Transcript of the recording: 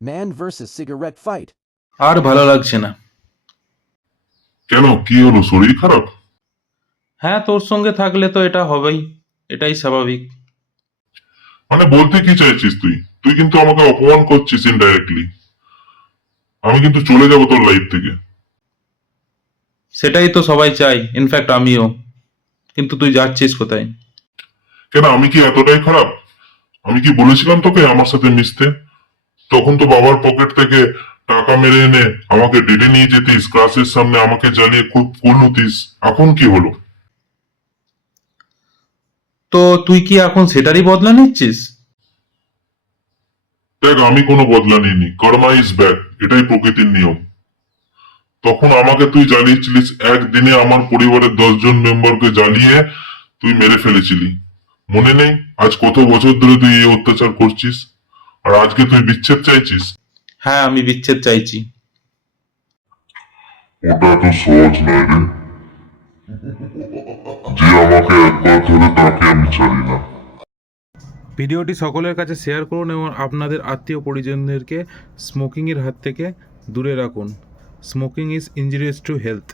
Man versus cigarette fight. আর ভালো লাগছে না। কেন, কি হলো, শরীর খারাপ? হ্যাঁ, তোর সঙ্গে থাকলে তো এটা হবেই, এটাই স্বাভাবিক। মানে বলতে কি চাইছিস তুই? তুই কিন্তু আমাকে অপমান করছিস ইনডাইরেক্টলি। আমি কিন্তু চলে যাবো তোর লাইফ থেকে। সেটাই তো সবাই চাই, ইনফ্যাক্ট আমিও। কিন্তু তুই যাচ্ছিস কোথায়? কেন, আমি কি এতটাই খারাপ? আমি কি বলেছিলাম তোকে আমার সাথে মিশতে? তখন তো বাবার পকেট থেকে টাকা মেরে এনে আমাকে ডেটে নিয়ে যেতিস, ক্লাসের সামনে আমাকে জ্বালিয়ে খুব কুল হতিস। এখন কি হলো? তো তুই কি এখন সেটারই বদলা নিচ্ছিস? দেখ, আমি কোনো বদলা নিইনি। কর্মা ইজ ব্যাক, এটাই প্রকৃতির নিয়ম। তখন আমাকে তুই জ্বালিয়েছিলিস, একদিনে আমার পরিবারের 10 জন মেম্বারকে জ্বালিয়ে তুই মেরে ফেলেছিলি। মনে নেই আজ কত বছর ধরে তুই এই অত্যাচার করছিস? আর আজকে তুই বিচ্ছেদ চাইছিস? হ্যাঁ, আমি বিচ্ছেদ চাইছি। ওটা তো সহজ নয় রে। যে আমাকে একবার ধরে তাকে আমি ছাড়ি না। ভিডিওটি সকলের কাছে শেয়ার করুন এবং আপনাদের আত্মীয় পরিজনদেরকে স্মোকিংয়ের হাত থেকে দূরে রাখুন। Smoking is injurious to health.